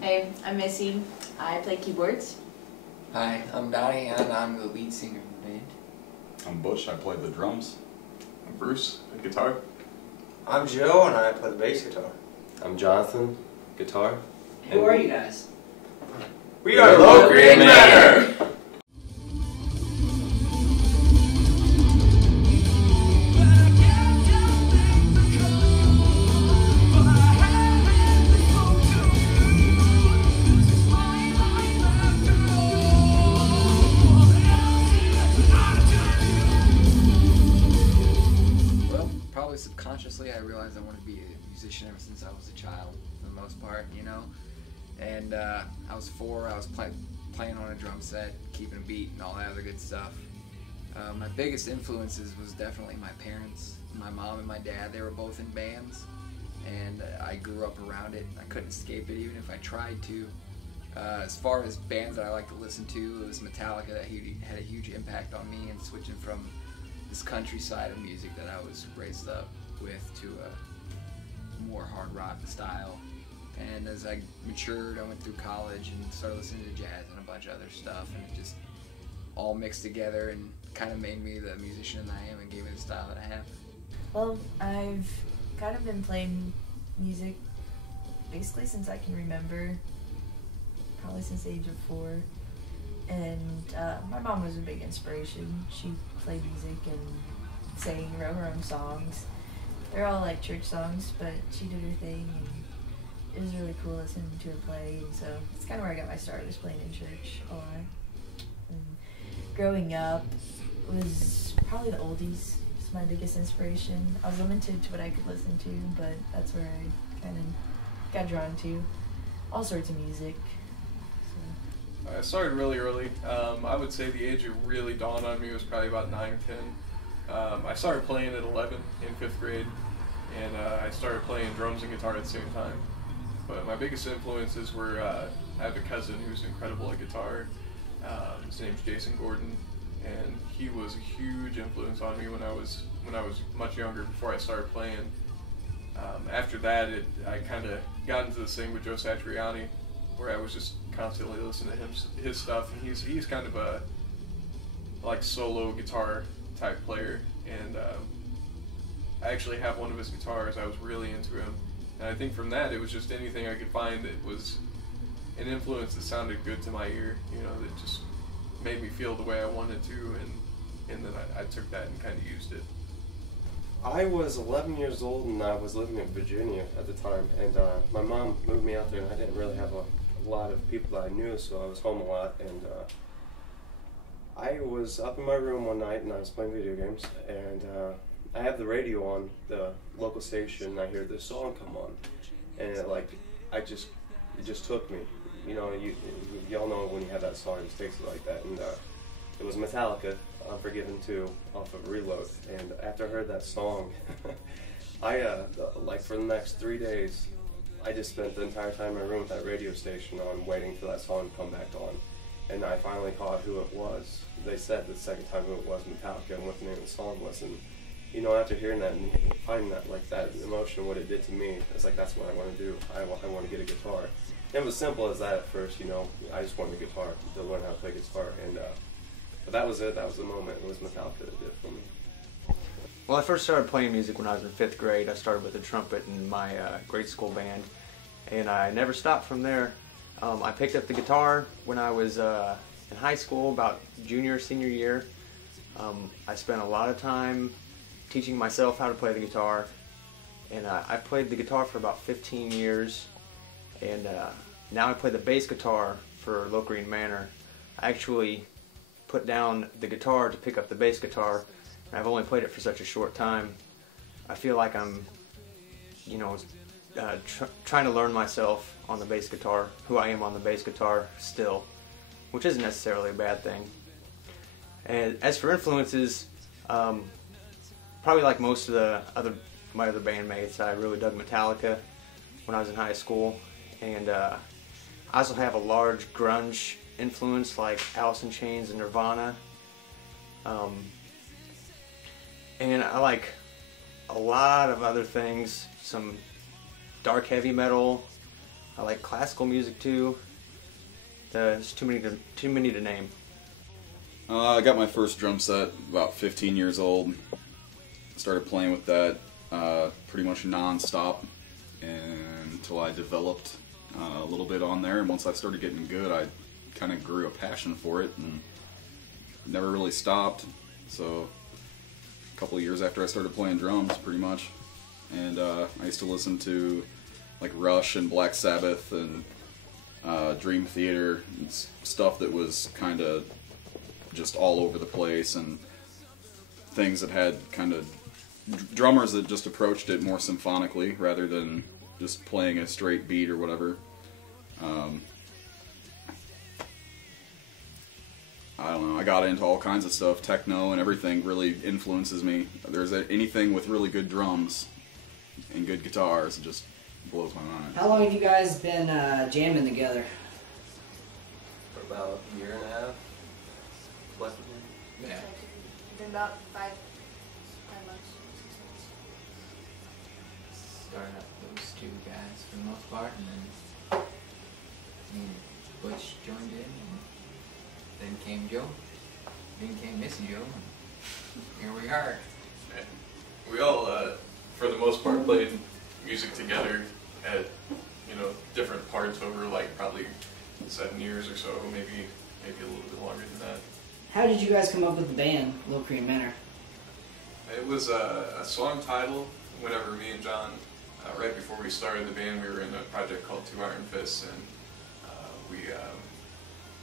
Hey, I'm Missy. I play keyboards. Hi, I'm Donnie and I'm the lead singer of the band. I'm Bush, I play the drums. I'm Bruce, I guitar. I'm Joe and I play the bass guitar. I'm Jonathan, guitar. Who are you guys? We are Locrian Manor! Probably subconsciously I realized I wanted to be a musician ever since I was a child, for the most part, you know. And I was 4, I was playing on a drum set, keeping a beat and all that other good stuff. My biggest influences was definitely my parents, my mom and my dad. They were both in bands, and I grew up around it. I couldn't escape it even if I tried to. As far as bands that I like to listen to, it was Metallica that had a huge impact on me, and switching from this countryside of music that I was raised up with to a more hard rock style. And as I matured, I went through college and started listening to jazz and a bunch of other stuff, and it just all mixed together and kind of made me the musician that I am and gave me the style that I have. Well, I've kind of been playing music basically since I can remember, probably since the age of 4. And my mom was a big inspiration. She played music and sang, wrote her own songs. They're all like church songs, but she did her thing, and it was really cool listening to her play. And so it's kind of where I got my start, was playing in church a lot. And growing up was probably the oldies. It's my biggest inspiration. I was limited to what I could listen to, but that's where I kind of got drawn to all sorts of music. I started really early. I would say the age it really dawned on me was probably about 9, 10. I started playing at 11 in 5th grade, and I started playing drums and guitar at the same time. But my biggest influences were, I have a cousin who's incredible at guitar. His name's Jason Gordon, and he was a huge influence on me when I was much younger, before I started playing. After that, I kind of got into this thing with Joe Satriani, where I was just constantly listening to his stuff, and he's kind of a like solo guitar type player, and I actually have one of his guitars. I was really into him, and I think from that it was just anything I could find that was an influence that sounded good to my ear, you know, that just made me feel the way I wanted to, and then I took that and kind of used it. I was 11 years old and I was living in Virginia at the time, and my mom moved me out there, and I didn't really have a lot of people that I knew, so I was home a lot. And I was up in my room one night and I was playing video games, and I have the radio on, the local station, and I hear this song come on, and it just took me. You know, y'all know when you have that song, it just takes it like that. And it was Metallica, Unforgiven 2, off of Reload. And after I heard that song, I like for the next 3 days, I just spent the entire time in my room with that radio station on, waiting for that song to come back on. And I finally caught who it was. They said the second time who it was, Metallica, and what the name of the song was. And you know, after hearing that and finding that, like, that emotion, what it did to me, it's like, that's what I want to do. I want to get a guitar. It was simple as that at first, you know. I just wanted a guitar, to learn how to play guitar. And but that was it. That was the moment. It was Metallica that did it for me. Well, I first started playing music when I was in 5th grade. I started with the trumpet in my grade school band, and I never stopped from there. I picked up the guitar when I was in high school, about junior, senior year. I spent a lot of time teaching myself how to play the guitar, and I played the guitar for about 15 years, and now I play the bass guitar for Locrian Manor. I actually put down the guitar to pick up the bass guitar, and I've only played it for such a short time. I feel like I'm, you know, trying to learn myself on the bass guitar, who I am on the bass guitar still, which isn't necessarily a bad thing. And as for influences, probably like most of my other bandmates, I really dug Metallica when I was in high school, and I also have a large grunge influence like Alice in Chains and Nirvana, and I like a lot of other things, some dark heavy metal, I like classical music too. There's too many to name. I got my first drum set about 15 years old. Started playing with that pretty much non-stop until I developed a little bit on there. And once I started getting good, I kind of grew a passion for it and never really stopped. So a couple of years after I started playing drums, pretty much. And I used to listen to like Rush and Black Sabbath and Dream Theater and stuff that was kind of just all over the place, and things that had kind of drummers that just approached it more symphonically rather than just playing a straight beat or whatever. I don't know, I got into all kinds of stuff. Techno and everything really influences me. There's anything with really good drums and good guitars, it just blows my mind. How long have you guys been jamming together? For about a year and a half. Less than Yeah. Been about 5 months. Started up with those two guys for the most part, and then me and Butch joined in, and then came Joe, then came Missy Joe, and here we are. We all, for the most part, played music together at, different parts over like probably 7 years or so, maybe a little bit longer than that. How did you guys come up with the band, Locrian Manor? It was a song title whenever me and John, right before we started the band, we were in a project called Two Iron Fists, and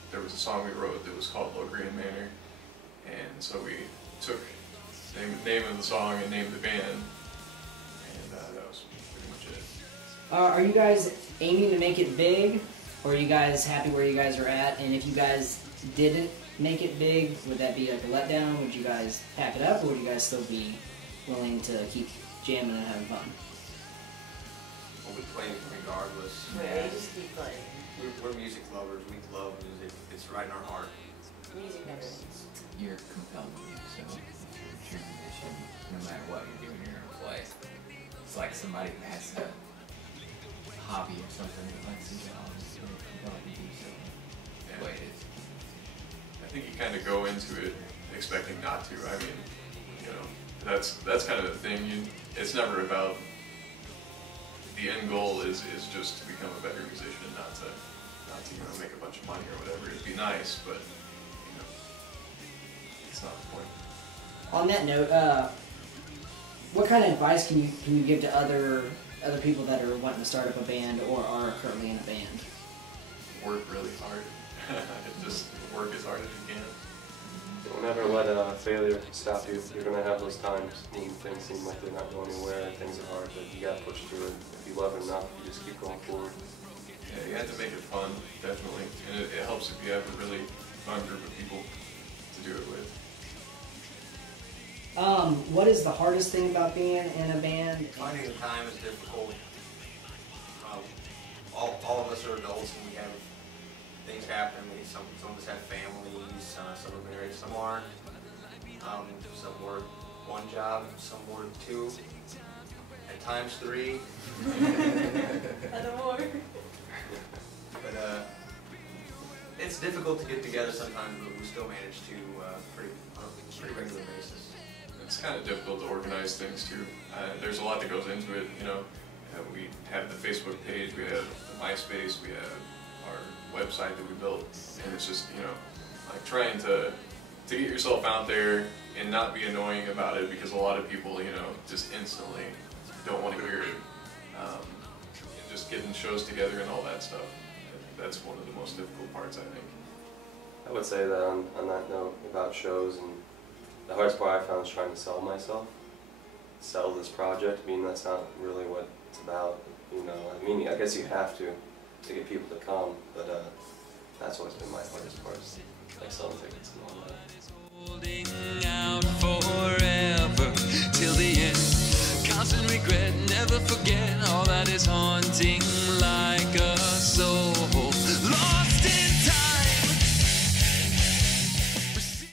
there was a song we wrote that was called Locrian Manor, and so we took the name of the song and named the band, and that was pretty much it. Are you guys aiming to make it big, or are you guys happy where you guys are at? And if you guys didn't make it big, would that be like a letdown? Would you guys pack it up, or would you guys still be willing to keep jamming and having fun? Well, we play regardless. Right, just keep playing. We're music lovers. We love music. It's right in our heart. Music never ends. You're compelled to do so. If you're a true musician, no matter what you're doing, you're gonna play. It's like somebody who has a hobby or something that likes to job, you're compelled to do so. The way it is. I think you kind of go into it expecting not to. I mean, that's kind of the thing. It's never about the end goal is just to become a better musician, not to make a bunch of money or whatever. It'd be nice, but it's not the point. On that note, what kind of advice can you give to other people that are wanting to start up a band or are currently in a band? Work really hard. Just work as hard as you can. Don't ever let failure stop you. You're going to have those times when things seem like they're not going anywhere and things are hard, but you got to push through it. If you love it enough, you just keep going forward. Yeah, you have to make it fun, definitely. And it helps if you have a really fun group of people to do it with. What is the hardest thing about being in a band? Finding the time is difficult. All of us are adults and we have things happen. Some of us have families, some are married, some aren't. Some work one job, some work two, at times three. I don't more. But it's difficult to get together sometimes, but we still manage to on a pretty regular basis. It's kind of difficult to organize things too. There's a lot that goes into it, we have the Facebook page, we have the MySpace, we have our website that we built, and it's just, like trying to get yourself out there and not be annoying about it, because a lot of people, just instantly don't want to hear it. Just getting shows together and all that stuff. That's one of the most difficult parts, I think. I would say that on that note about shows, and the hardest part I found is trying to sell myself, sell this project. I mean, that's not really what it's about, I mean, I guess you have to get people to come, but that's always been my hardest part, like selling tickets and all that. Holding out for